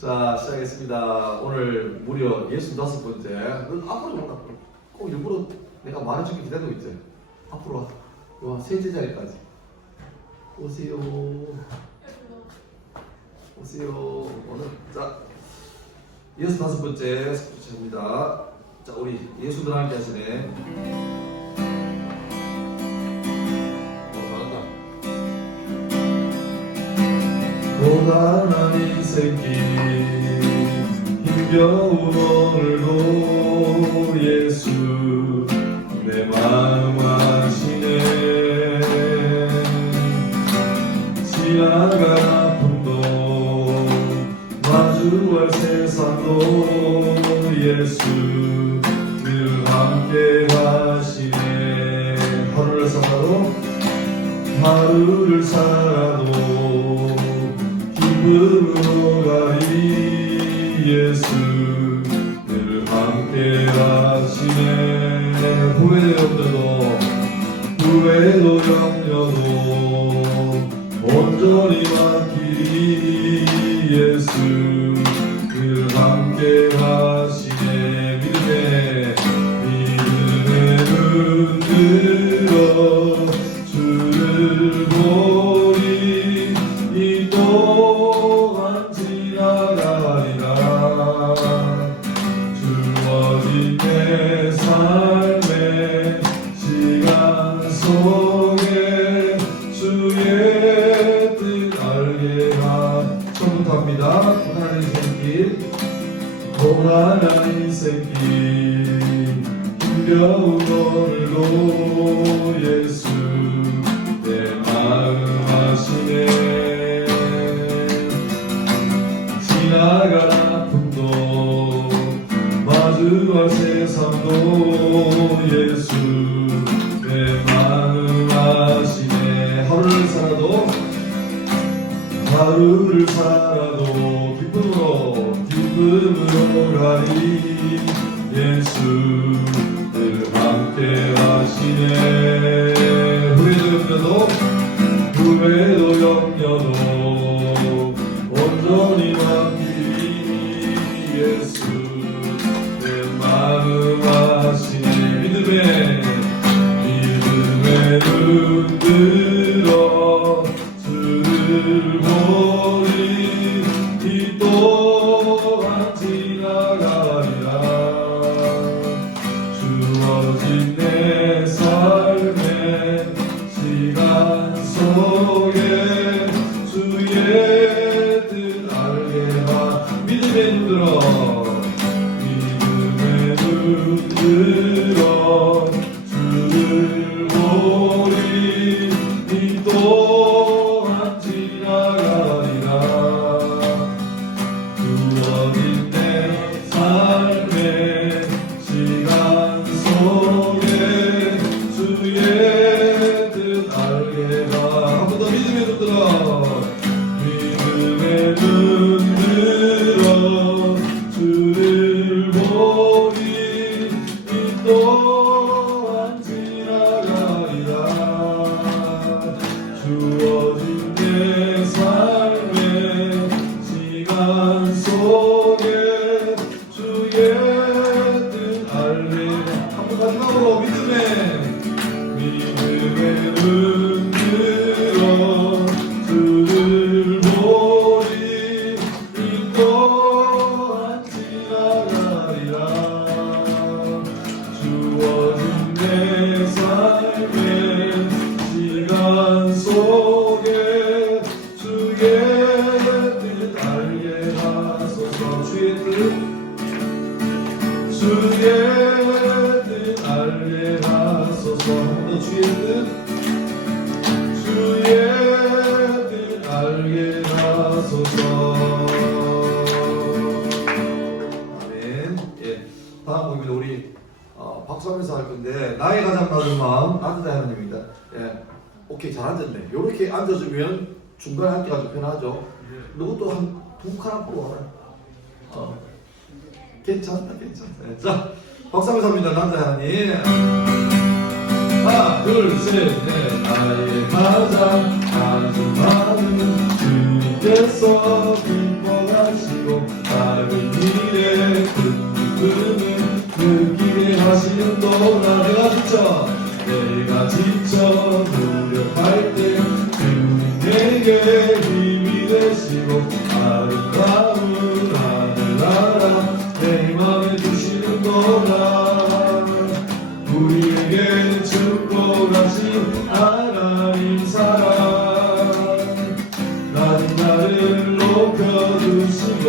자, 시작하겠습니다. 오늘 무려 65번째. 앞으로 와. 꼭 일부러 내가 말해주기 기다리고 있지. 앞으로 와. 세 제자리까지. 오세요. 오세요. 오늘 자 65번째 스포츠입니다. 자, 우리 예수들 함께 하시네. 고단한 인생길 힘겨운 오늘도 예수 내 마음 아시네. 지나갈 아픔도 마주할 세상도 예수 늘 함께 하시네. 하루를 살아도 기쁨으로 가리 예수 늘 함께 하시네. 후회도 염려도 온전히 맡기리 예수 늘 함께 하시네. 믿음의 눈 들어 주를 보리 이 또한 지나가리라. 주어진 내 삶의 시간 속에 주의 뜻 알게 하. 처음부터 합니다. 고난한 인생길 힘겨운 오늘도 예수 내 마음 아시네. 지나갈 아픔도 마주할 세상도 예수 내 마음 아시네. 하루를 살아도 기쁨으로 가리 예수 늘 함께 하시네. 후회도 염려도 온전히 맡기리 예수 내 마음 아시네. 믿음의 눈 들어 주를 보리 이 또한 지나가리라. 주어진 내 삶의 시간 속에 주의 뜻 알게 하. 믿음의 눈 들어 주를 보리 이 또한 지나가리라. 주어진 내 삶의 시간 속에 주의 뜻 알게 하. 한 번 더 믿음의 눈 들어. 믿음의 눈 들어 주를 보리 이 또한 지나가리라. 주어진 내 삶의 시간 속에 주의 뜻 알게. 한번 마지막으로 믿음의 눈 들어 주를 보리 이 또한 지나가리라. 주어진 내 삶의 시간 속에 주의 뜻 알게 하소서. 주의 뜻 알게 하소서. 한번 더 주의 뜻 알게 하소서. 아멘. 예, 다음 곡입니다. 우리 박수하면서 할 건데 나의 가장 낮은 마음 앉으자 하나님입니다. 예, 오케이 잘 앉았네. 이렇게 앉아주면 중간에 앉기가 좀 편하죠. 너것도 한 두 칸 앞으로 와라. 괜찮다. 예, 자, 박수하면서 합니다. 남자 하나님. 하나, 둘, 셋, 넷. 나의 가장 낮은 마음은 주님께서 기뻐하시고 작은 일에 큰 기쁨을 느끼게 하시는도다. 내가 지쳐 무력할 때 주님 내게 힘이 되시고 아름다운 하늘나라 내 맘에 두시는도다. 우리에게 축복하신 하나님 사랑 나는 나를 높여주시고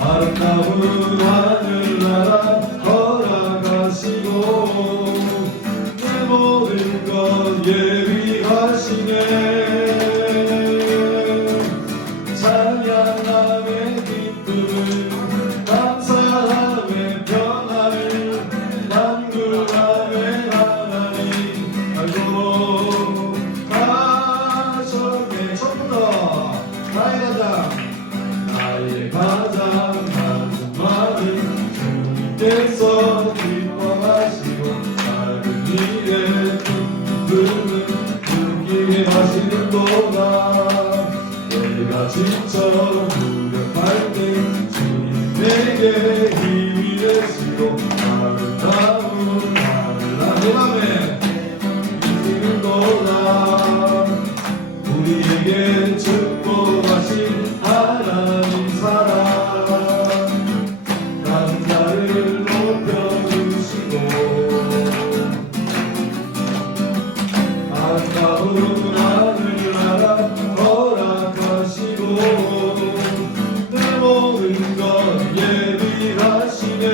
아름다운 하늘나라 허락하시고 내 모든 것 예비하시네. 찬양함의 기쁨을 감사함의 평안을 만구함의 하나님 알고 하셨네. 처음부터 나의 가장 많은 주님께서 기뻐하시고 작은 일에 기쁨을 느끼게 하시는도다. 내가 지쳐 무력할 때 주님 내게 힘이 되시고 아름다운 하늘나라 내 맘에 이시는도다. 우리에게 축복하신 하나님 사랑 나는 나를 높여주시고 아름다운 하늘나라 허락하시고 내 모든 것 예비하시네.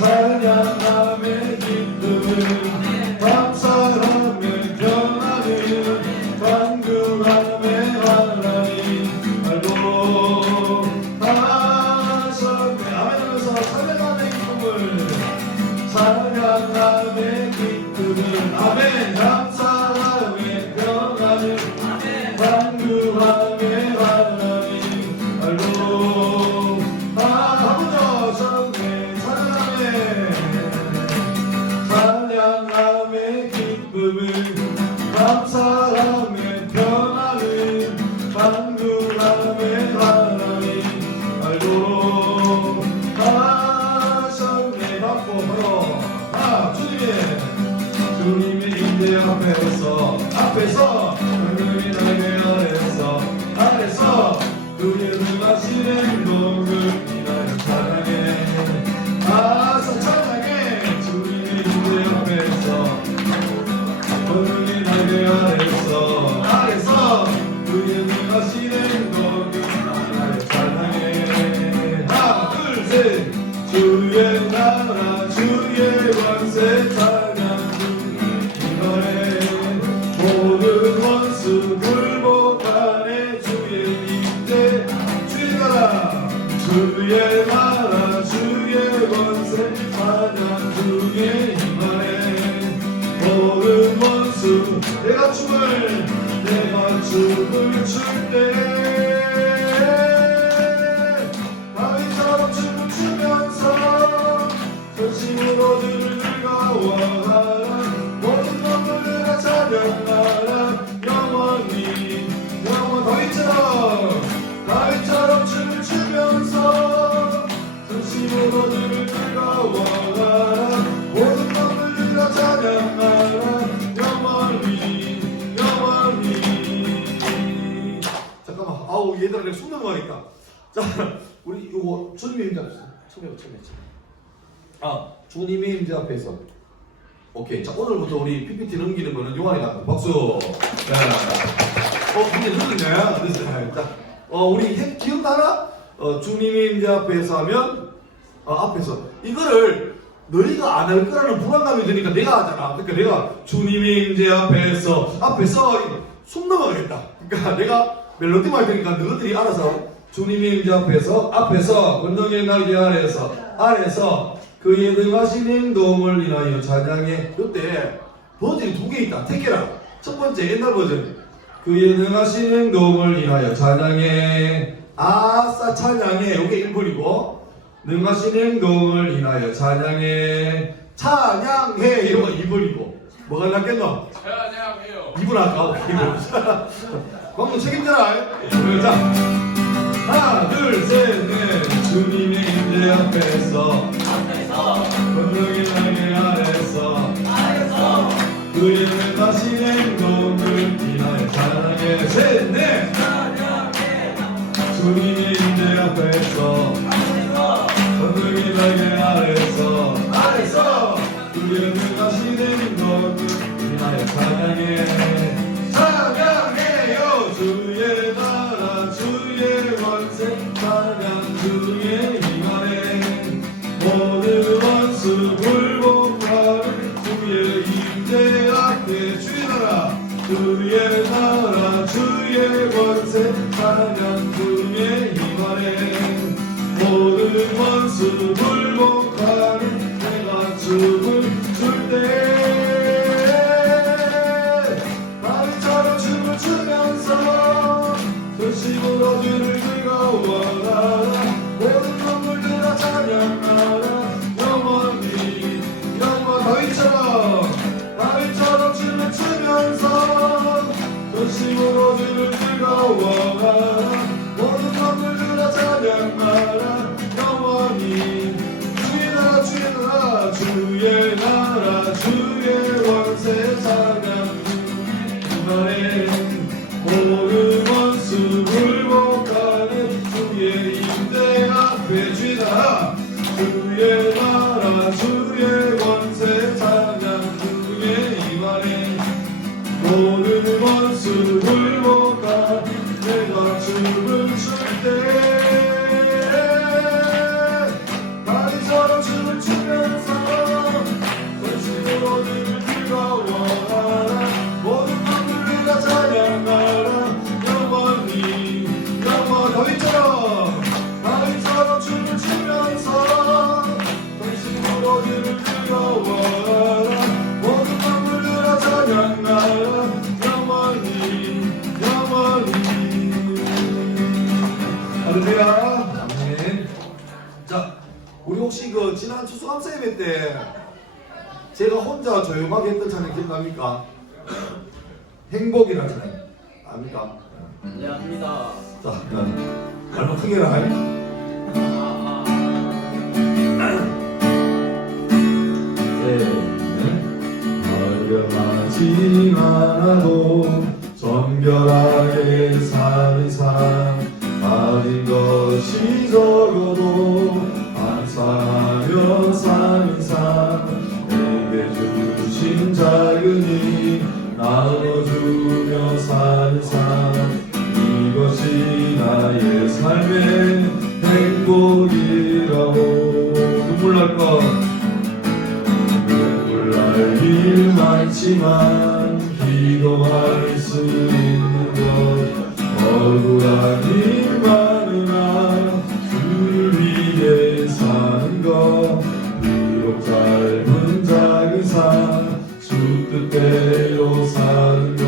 찬양함의 기쁨을 감사함의 평안을 간구함의 하나님 알고 하셨네. 아멘 하면서 찬양함의 기쁨을 찬양함의 기쁨을 아멘 감사함의 평안을 간구함의 하나님 알고 하셨네. 찬양함의 기쁨을 감사함의 평안을 간구함의 하나님 알고 하셨네. 받고 바로 주님의 임재 앞에서 하늘이 나의 아래서 그의 능하신 행동을 인하여 찬양해. 찬양해. 주님의 임재 앞에서 하늘이 나의 아래서 그의 능하신 행동을 인하여 찬양해. 하나 둘 셋. 주의 나라 주의 권세 찬양 이번에 모든 원수 굴복하네. 주의 임재 주의 나라 주의 권세 찬양 주의 임하네. 모든 원수 내가 춤을 출때 다윗처럼 춤을 추면서 전심으로 주를 즐거워하라. 모든 것들을 다 찬양하라. 영원히 다윗처럼 춤을 추면서 전심으로 주를 즐거워하라. 모든 것들을 다 찬양하라. 영원히 잠깐만 아우 얘들아 내가 숨 넘어가니까. 자 우리 요거 주님의 임재 앞에서 처음에 주님의 임재 앞에서 오케이. 자 오늘부터 우리 PPT 넘기는 거는 요한이 같다. 박수. 근데 늦었네. 자 우리 기억나나? 주님의 임재 앞에서 하면 앞에서 이거를 너희가 안 할 거라는 불안감이 드니까 내가 하잖아. 그러니까 내가 주님의 임재 앞에서 숨 넘어가겠다. 그러니까 내가 멜로디만 할 테니까 너희들이 알아서 주님의 임재 앞에서 권능의 날개 아래서 그의 능하신 행동을 인하여 찬양해. 이때 버전이 2개 있다. 택해라. 첫 번째 옛날 버전. 그의 능하신 행동을 인하여 찬양해. 아싸 찬양해. 이게 1번이고 능하신 행동을 인하여 찬양해. 이거 2번이고 뭐가 낫겠노? 찬양해요. 이분 아까 광고 책임져라. 자, 하나, 둘, 셋, 넷. 주님의 임재 앞에서 건너기 날개 아래서 그의 다시 행동을 인하여 찬양해. 셋, 넷. 주님의 임재 앞에서 건너기 날개 아래서 그의 다시 행동을 인하여 찬양해. 찬양해요. 주의 나라 주의 권세 찬양 주의 힘안에 모든 원수 굴복하는 주의 임재 앞에 주의 나라 주의 권세 찬양 주의 힘안에 모든 원수 굴복하는 내가 춤을 출때 추면서 전심으로 주를 즐거워하라 모든 건물들아 찬양하라 영원히 다윗처럼 춤을 추면서 전심으로 주를 즐거워하라 모든 건물들아 찬양하라 영원히 주의 나라 주의 원세 찬양 주의 모든 원수 굴복하는 주의 임재 앞에 주의다 주의 나라 주의 원세 찬양 주의 임안에 모든 원수 굴복하 내가 춤을 출때 다리처럼 춤을 추면서 전심으로 주를 즐거워하라 모든 건물들아 찬양하라 영원히 다윗처럼 춤을 추면서 전심으로 주를 즐거워하라 모든 건물들아 찬양하라 영원히 할렐루야 아멘. 자, 우리 혹시 그 지난 추수감사 예배 때 제가 혼자 조용하게 했던 찬양 기억납니까? 행복이라는 찬양 압니까? 네, 압니다. 자, 얼마 크게 해라. 어려하지 않아도 정결하게 사는 삶 가진 것이 적어도 감사하며 사는 삶 내게 주신 작은 힘 나눠주며 사는 삶 이것이 나의 삶의 행복이라고 눈물 날 것 눈물 날 일 많지만 기도할 수 있는 것 억울한 일 많으나 주를 위해 사는 것 비록 짧은 작은 삶 주 뜻대로 사는 것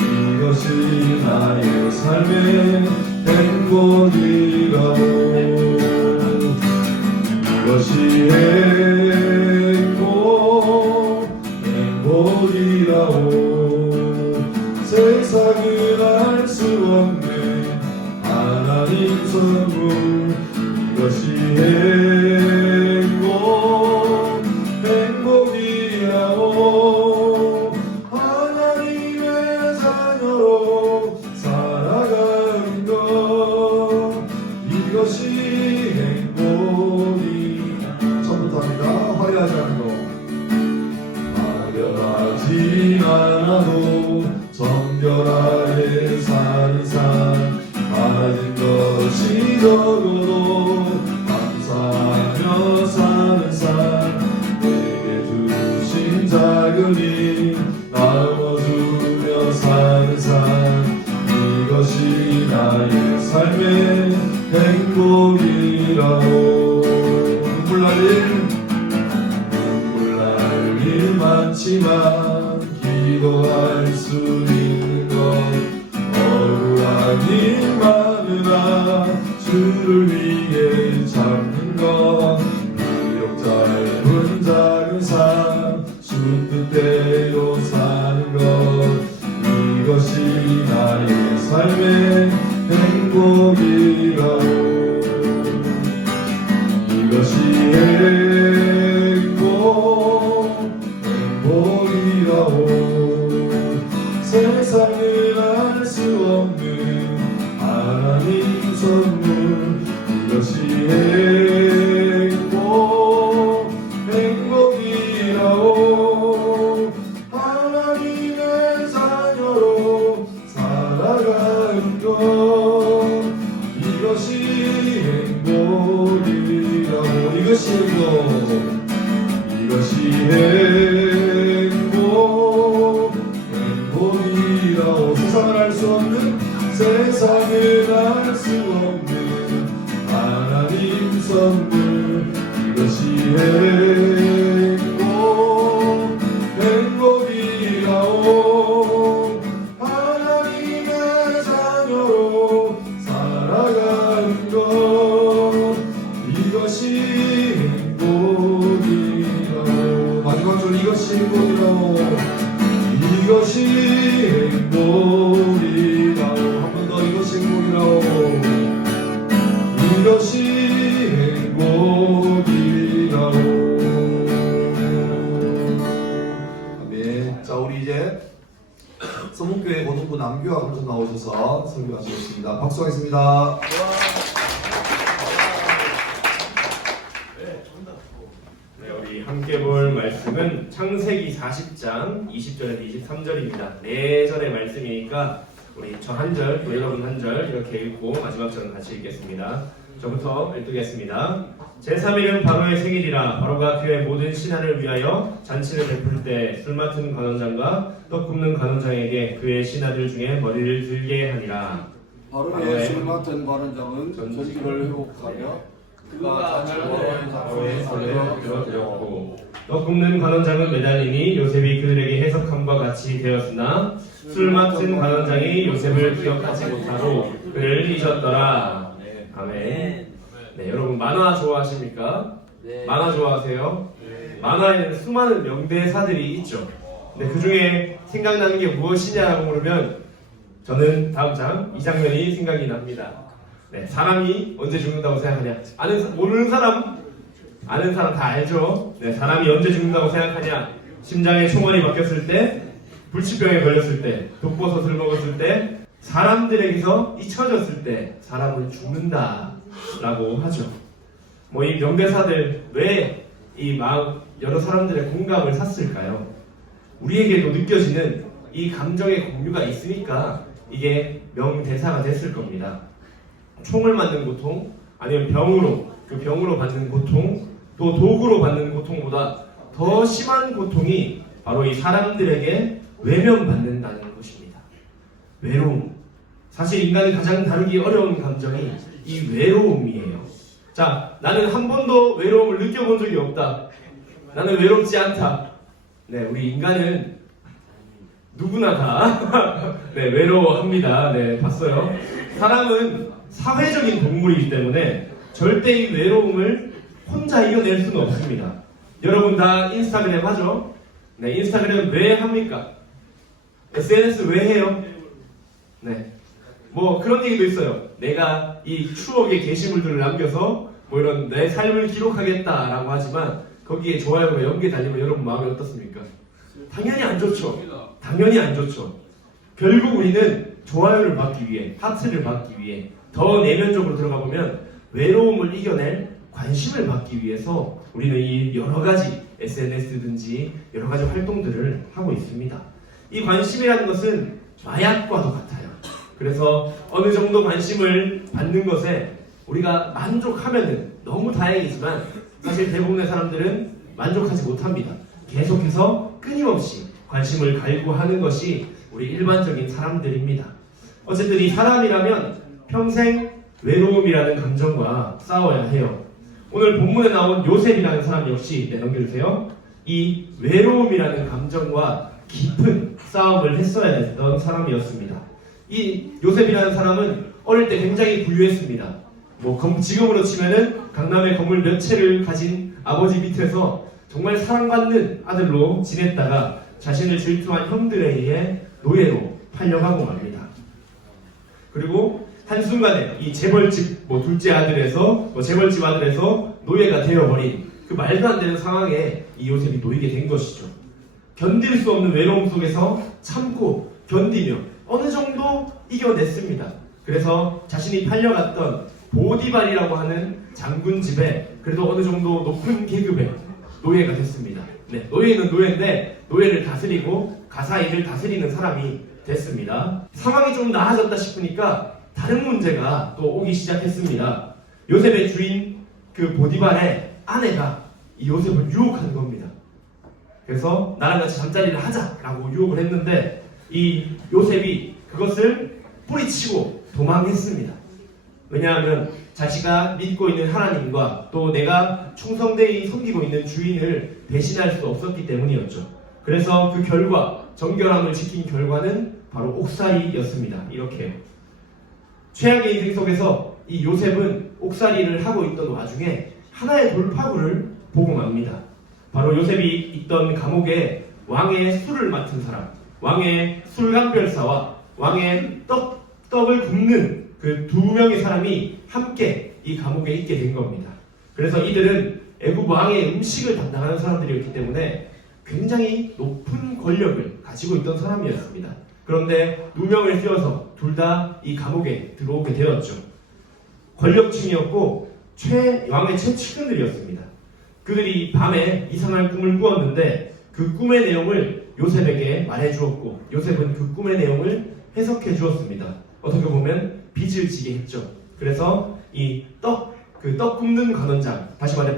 이것이 나의 삶의 행복이라고 이것이 행복이라고 세상은 알 수 없는 하나님 선물 이것이 행복이라고 하나님의 자녀로 살아가는 것 이것이 행복이 처음부터 합니다. 화려하지 않고 화려하지 않아도 정결하게 사는 삶 가진 것이 적어도 감사하며 사는 삶 내게 주신 작은 힘 나눠주며 사는 삶 이것이 나의 삶의 행복이라고 눈물 날 일 많지만 기도하 하나님의 자녀로 살아가는 것 이것이 행복이라고 이것이 행복이라고 세상을 알 수 없는 하나님 선물 이것이 행복이라오 하나님의 자녀로 살아가는 것 이것이 행복이라오 마지막 줄 이것이 행복이라오 이것이 행복이라오 한 번 더 이것이 행복이라오 이것이 행복이라오 아멘. 자 우리 이제 서문교회 고등부 남교와 감독 나오셔서 설교하시겠습니다. 박수하겠습니다. 네, 우리 함께 볼 말씀은 창세기 40장 20절에서 23절입니다. 내전의 말씀이니까 우리 저 한 절, 또 여러분 한 절 이렇게 읽고 마지막 절은 같이 읽겠습니다. 저부터 읽겠습니다. 제3일은 바로의 생일이라 바로가 그의 모든 신하를 위하여 잔치를 베풀 때 술 맡은 관원장과 떡 굽는 관원장에게 그의 신하들 중에 머리를 들게 하니라. 바로의 술 맡은 관원장은 전기를 회복하며 그가 바로의 손에 들어드렸고 떡 굽는 관원장은 매달리니 요셉이 그들에게 해석함과 같이 되었으나 술 맡은 관원장이 요셉을 기억하지 못하고 그를 잊었더라. 아멘. 네, 여러분 만화 좋아하십니까? 만화 좋아하세요? 만화에는 수많은 명대사들이 있죠. 근데 그 중에 생각나는 게 무엇이냐라고 물으면 저는 다음 장 이 장면이 생각이 납니다. 네, 사람이 언제 죽는다고 생각하냐? 모르는 사람, 아는 사람 다 알죠. 네, 사람이 언제 죽는다고 생각하냐? 심장에 총알이 박혔을 때, 불치병에 걸렸을 때, 독버섯을 먹었을 때, 사람들에게서 잊혀졌을 때 사람은 죽는다라고 하죠. 뭐 이 명대사들 왜 이 마음 여러 사람들의 공감을 샀을까요? 우리에게도 느껴지는 이 감정의 공유가 있으니까 이게 명대사가 됐을 겁니다. 총을 맞는 고통, 아니면 그 병으로 받는 고통, 또 도구로 받는 고통보다 더 심한 고통이 바로 이 사람들에게 외면받는다는 것입니다. 외로움. 사실 인간이 가장 다루기 어려운 감정이 이 외로움이에요. 자, 나는 한 번도 외로움을 느껴본 적이 없다. 나는 외롭지 않다. 네, 우리 인간은 누구나 다 네, 외로워합니다. 네, 봤어요. 사람은 사회적인 동물이기 때문에 절대 이 외로움을 혼자 이겨낼 수는 없습니다. 여러분 다 인스타그램 하죠? 네, 인스타그램 왜 합니까? SNS 왜 해요? 네, 뭐 그런 얘기도 있어요. 내가 이 추억의 게시물들을 남겨서 뭐 이런 내 삶을 기록하겠다라고 하지만 거기에 좋아요가 0개 달리면 여러분 마음이 어떻습니까? 당연히 안 좋죠. 당연히 안 좋죠. 결국 우리는 좋아요를 받기 위해, 하트를 받기 위해 더 내면적으로 들어가 보면 외로움을 이겨낼 관심을 받기 위해서 우리는 이 여러 가지 SNS든지 여러 가지 활동들을 하고 있습니다. 이 관심이라는 것은 마약과도 같아요. 그래서 어느 정도 관심을 받는 것에 우리가 만족하면은 너무 다행이지만 사실 대부분의 사람들은 만족하지 못합니다. 계속해서 끊임없이 관심을 갈구하는 것이 우리 일반적인 사람들입니다. 어쨌든 이 사람이라면 평생 외로움이라는 감정과 싸워야 해요. 오늘 본문에 나온 요셉이라는 사람 역시 넘겨주세요. 이 외로움이라는 감정과 깊은 싸움을 했어야 했던 사람이었습니다. 이 요셉이라는 사람은 어릴 때 굉장히 부유했습니다. 뭐 지금으로 치면은 강남에 건물 몇 채를 가진 아버지 밑에서 정말 사랑받는 아들로 지냈다가 자신을 질투한 형들에 의해 노예로 팔려가고 맙니다. 그리고 한순간에 이 재벌집 둘째 아들에서 재벌집 아들에서 노예가 되어버린 그 말도 안 되는 상황에 이 요셉이 놓이게 된 것이죠. 견딜 수 없는 외로움 속에서 참고 견디며 어느 정도 이겨냈습니다. 그래서 자신이 팔려갔던 보디발이라고 하는 장군 집에 그래도 어느 정도 높은 계급의 노예가 됐습니다. 네, 노예는 노예인데 노예를 다스리고 가사일을 다스리는 사람이 됐습니다. 상황이 좀 나아졌다 싶으니까 다른 문제가 또 오기 시작했습니다. 요셉의 주인 그 보디발의 아내가 이 요셉을 유혹한 겁니다. 그래서 나랑 같이 잠자리를 하자라고 유혹을 했는데 이 요셉이 그것을 뿌리치고 도망했습니다. 왜냐하면 자기가 믿고 있는 하나님과 또 내가 충성되이 섬기고 있는 주인을 배신할 수 없었기 때문이었죠. 그래서 그 결과, 정결함을 지킨 결과는 바로 옥살이였습니다. 이렇게 최악의 인생 속에서 이 요셉은 옥살이를 하고 있던 와중에 하나의 돌파구를 보고 맙니다. 바로 요셉이 있던 감옥에 왕의 술을 맡은 사람, 왕의 술감별사와 왕의 떡을 굽는 그 두 명의 사람이 함께 이 감옥에 있게 된 겁니다. 그래서 이들은 애굽 왕의 음식을 담당하는 사람들이었기 때문에 굉장히 높은 권력을 가지고 있던 사람이었습니다. 그런데 누명을 씌워서 둘 다 이 감옥에 들어오게 되었죠. 권력층이었고 왕의 최측근들이었습니다. 그들이 밤에 이상한 꿈을 꾸었는데 그 꿈의 내용을 요셉에게 말해주었고 요셉은 그 꿈의 내용을 해석해 주었습니다. 어떻게 보면 빚을 지게 했죠. 그래서 이 떡 굽는 관원장, 다시 말해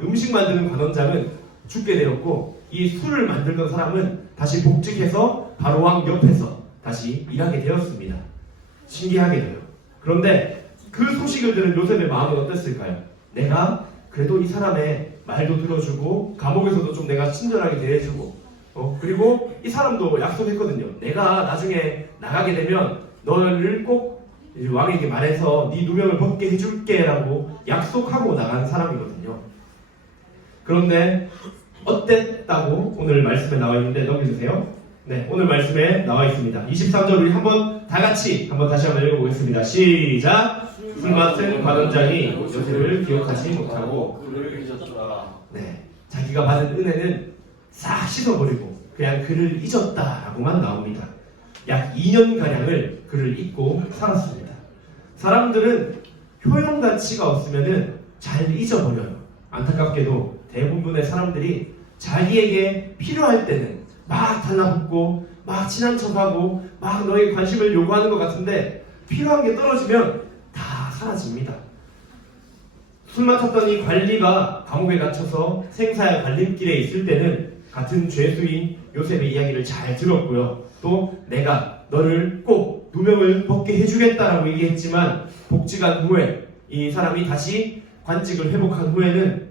음식 만드는 관원장은 죽게 되었고 이 술을 만들던 사람은 다시 복직해서 바로 왕 옆에서 다시 일하게 되었습니다. 신기하게도요. 그런데 그 소식을 들은 요셉의 마음은 어땠을까요? 내가 그래도 이 사람의 말도 들어주고 감옥에서도 좀 내가 친절하게 대해주고 그리고 이 사람도 약속했거든요. 내가 나중에 나가게 되면 너를 꼭 왕에게 말해서 네 누명을 벗게 해줄게 라고 약속하고 나간 사람이거든요. 그런데 어땠다고 오늘 말씀에 나와 있는데 넘겨주세요. 네, 오늘 말씀에 나와 있습니다. 23절 우리 한번 다시 한번 읽어보겠습니다. 시작! 술 맡은 관원장이 요셉을 기억하지 못하고 그를 잊었더라. 네, 자기가 받은 은혜는 싹 씻어버리고 그냥 그를 잊었다라고만 나옵니다. 약 2년가량을 그를 잊고 살았습니다. 사람들은 효용 가치가 없으면 잘 잊어버려요. 안타깝게도 대부분의 사람들이 자기에게 필요할 때는 막 달라붙고 막 친한 척하고 막 너의 관심을 요구하는 것 같은데 필요한 게 떨어지면 다 사라집니다. 술 맡았던 이 관리가 감옥에 갇혀서 생사의 갈림길에 있을 때는 같은 죄수인 요셉의 이야기를 잘 들었고요. 또 내가 너를 꼭 누명을 벗게 해주겠다라고 얘기했지만 복직한 후에 이 사람이 다시 관직을 회복한 후에는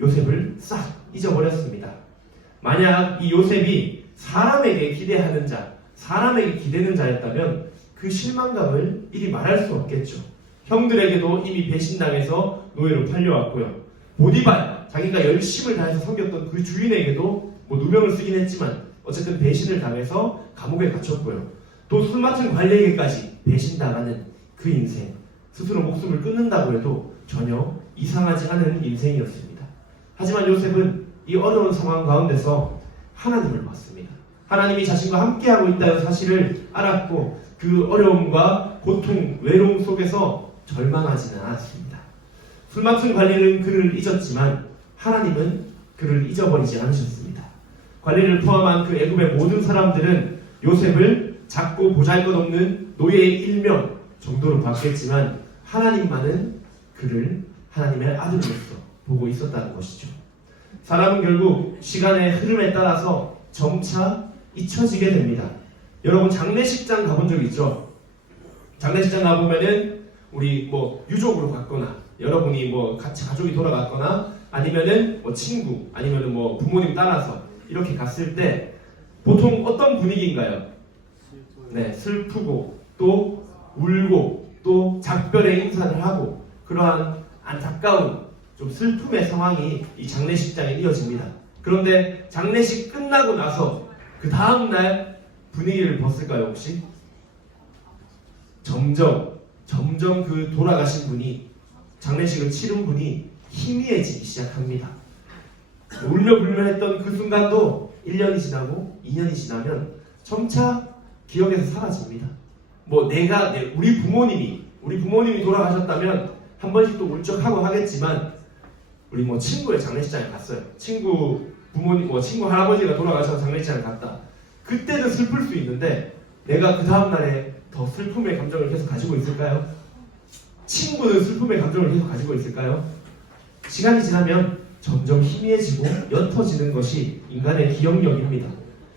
요셉을 싹 잊어버렸습니다. 만약 이 요셉이 사람에게 기대하는 자, 사람에게 기대는 자였다면 그 실망감을 이리 말할 수 없겠죠. 형들에게도 이미 배신당해서 노예로 팔려왔고요. 보디발, 자기가 열심을 다해서 섬겼던 그 주인에게도 누명을 쓰긴 했지만 어쨌든 배신을 당해서 감옥에 갇혔고요. 또 술 맡은 관리에게까지 배신당하는 그 인생, 스스로 목숨을 끊는다고 해도 전혀 이상하지 않은 인생이었습니다. 하지만 요셉은 이 어려운 상황 가운데서 하나님을 봤습니다. 하나님이 자신과 함께하고 있다는 사실을 알았고 그 어려움과 고통, 외로움 속에서 절망하지는 않았습니다. 술 맡은 관리는 그를 잊었지만 하나님은 그를 잊어버리지 않으셨습니다. 관리를 포함한 그 애굽의 모든 사람들은 요셉을 작고 보잘것없는 노예의 일명 정도로 봤겠지만 하나님만은 그를 하나님의 아들로서 보고 있었다는 것이죠. 사람은 결국 시간의 흐름에 따라서 점차 잊혀지게 됩니다. 여러분 장례식장 가본 적 있죠? 장례식장 가보면은 우리 유족으로 갔거나 여러분이 같이 가족이 돌아갔거나 아니면은 친구 아니면은 부모님 따라서 이렇게 갔을 때 보통 어떤 분위기인가요? 네, 슬프고 또 울고 또 작별의 인사를 하고 그러한 안타까운 좀 슬픔의 상황이 이 장례식장에 이어집니다. 그런데 장례식 끝나고 나서 그 다음날 분위기를 봤을까요 혹시? 점점 그 돌아가신 분이 장례식을 치른 분이 희미해지기 시작합니다. 울며 불며 했던 그 순간도 1년이 지나고 2년이 지나면 점차 기억에서 사라집니다. 우리 부모님이 돌아가셨다면 한 번씩 또 울적하고 하겠지만 우리 친구의 장례식장에 갔어요. 친구 할아버지가 돌아가셔서 장례식장에 갔다. 그때는 슬플 수 있는데 내가 그 다음날에 더 슬픔의 감정을 계속 가지고 있을까요? 친구는 슬픔의 감정을 계속 가지고 있을까요? 시간이 지나면 점점 희미해지고 옅어지는 것이 인간의 기억력입니다.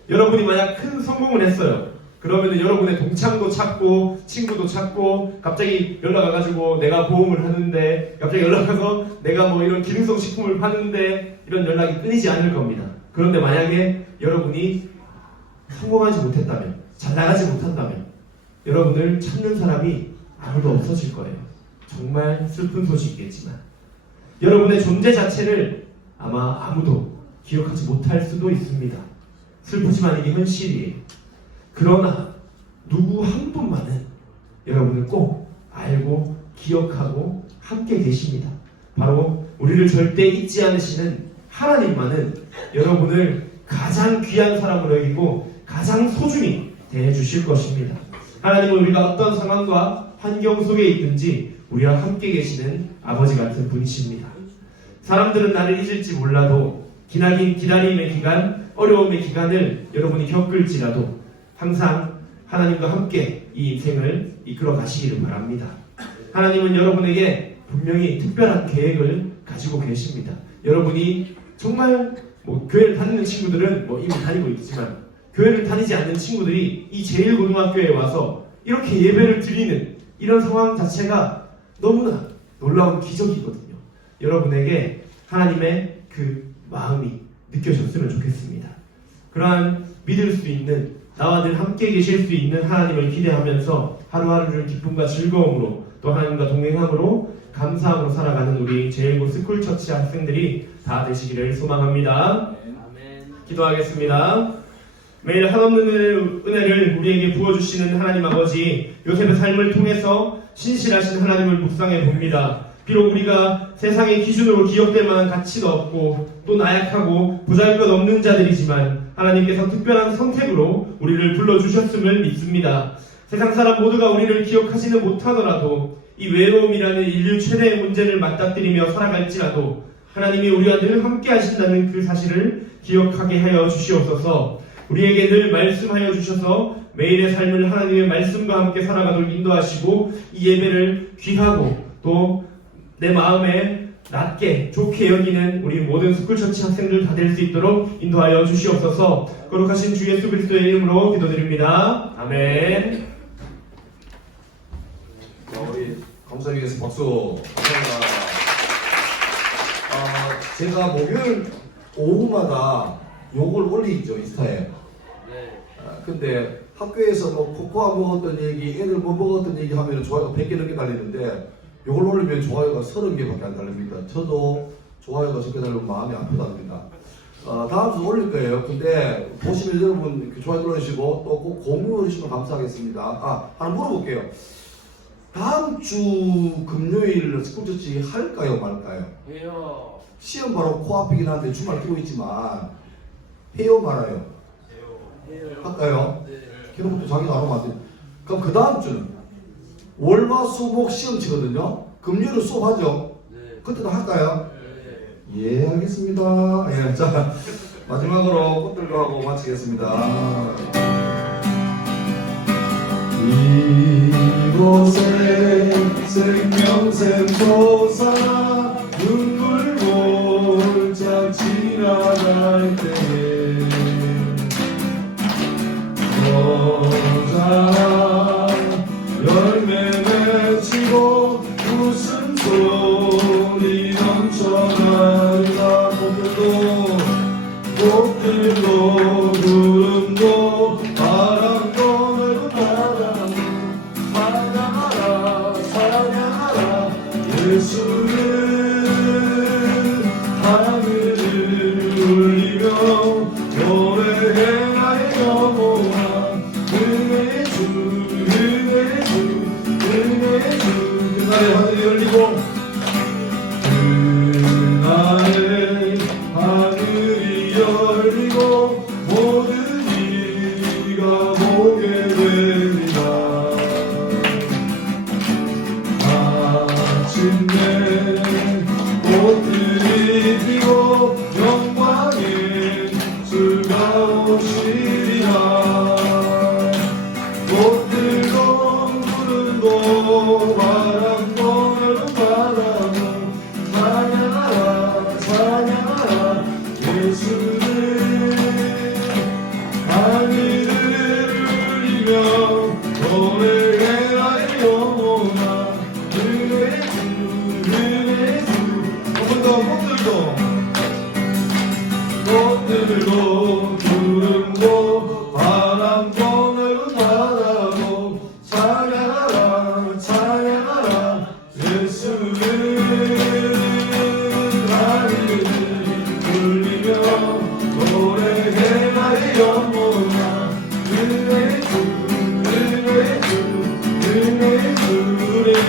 여러분이 만약 큰 성공을 했어요. 그러면 여러분의 동창도 찾고 친구도 찾고 갑자기 연락 와가지고 내가 보험을 하는데 갑자기 연락 와서 내가 뭐 이런 기능성 식품을 파는데 이런 연락이 끊이지 않을 겁니다. 그런데 만약에 여러분이 성공하지 못했다면, 잘 나가지 못한다면 여러분을 찾는 사람이 아무도 없어질 거예요. 정말 슬픈 소식이겠지만 여러분의 존재 자체를 아마 아무도 기억하지 못할 수도 있습니다. 슬프지만 이게 현실이에요. 그러나 누구 한 분만은 여러분을 꼭 알고 기억하고 함께 계십니다. 바로 우리를 절대 잊지 않으시는 하나님만은 여러분을 가장 귀한 사람으로 여기고 가장 소중히 대해주실 것입니다. 하나님은 우리가 어떤 상황과 환경 속에 있든지 우리와 함께 계시는 아버지 같은 분이십니다. 사람들은 나를 잊을지 몰라도 기다림의 기간, 어려움의 기간을 여러분이 겪을지라도 항상 하나님과 함께 이 인생을 이끌어 가시기를 바랍니다. 하나님은 여러분에게 분명히 특별한 계획을 가지고 계십니다. 여러분이 정말 교회를 다니는 친구들은 이미 다니고 있지만 교회를 다니지 않는 친구들이 이 제1고등학교에 와서 이렇게 예배를 드리는 이런 상황 자체가 너무나 놀라운 기적이거든요. 여러분에게 하나님의 그 마음이 느껴졌으면 좋겠습니다. 그러한 믿을 수 있는, 나와 늘 함께 계실 수 있는 하나님을 기대하면서 하루하루를 기쁨과 즐거움으로 또 하나님과 동행함으로 감사함으로 살아가는 우리 제1고 스쿨처치 학생들이 다 되시기를 소망합니다. 기도하겠습니다. 매일 한없는 은혜를 우리에게 부어주시는 하나님 아버지, 요셉의 삶을 통해서 신실하신 하나님을 묵상해 봅니다. 비록 우리가 세상의 기준으로 기억될 만한 가치도 없고 또 나약하고 보잘것없는 자들이지만 하나님께서 특별한 선택으로 우리를 불러주셨음을 믿습니다. 세상 사람 모두가 우리를 기억하지는 못하더라도 이 외로움이라는 인류 최대의 문제를 맞닥뜨리며 살아갈지라도 하나님이 우리와 늘 함께 하신다는 그 사실을 기억하게 하여 주시옵소서. 우리에게 늘 말씀하여 주셔서 매일의 삶을 하나님의 말씀과 함께 살아가도록 인도하시고 이 예배를 귀하고 또 내 마음에 낮게 좋게 여기는 우리 모든 스쿨처치 학생들 다 될 수 있도록 인도하여 주시옵소서. 거룩하신 주 예수 그리스도의 이름으로 기도드립니다. 아멘. 우리 감사위에서 박수. 감사합니다. 제가 목요일 오후마다 요걸 올리죠, 인스타에. 근데 학교에서 코코아 먹었던 얘기, 애들 뭐 먹었던 얘기 하면 좋아요가 100개 넘게 달리는데 요걸 올리면 좋아요가 30개밖에 안 달립니다. 저도 좋아요가 적게 달리면 마음이 아프답니다. 다음 주 올릴 거예요. 근데 보시면 여러분 좋아요 눌러주시고 또 꼭 공유해 주시면 감사하겠습니다. 하나 물어볼게요. 다음 주 금요일 스쿨처치 할까요 말까요? 해요. 시험 바로 코앞이긴 한데 주말 끼고 있지만 해요 말아요? 할까요? 네. 그런 것도 자기가 안 오면 안 돼. 그럼 그 다음 주는 월화수목 시험 치거든요. 금요일은 수업하죠. 네. 그때도 할까요? 네. 예, 알겠습니다. 예, 자 마지막으로 꽃들도 하고 마치겠습니다. 이곳에 생명샘 솟아 눈물 골짝 지나갈 때에 여자 열매 맺히고 웃음소리 넘쳐난다. 꽃들도 구름도 바람도 넓은 바람도 찬양하라 찬양하라 예수를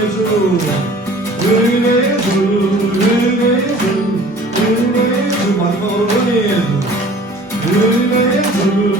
은혜의 주 은혜의 주 은혜의 주 은혜의 주 마지막으로 은혜의 주 은혜의 주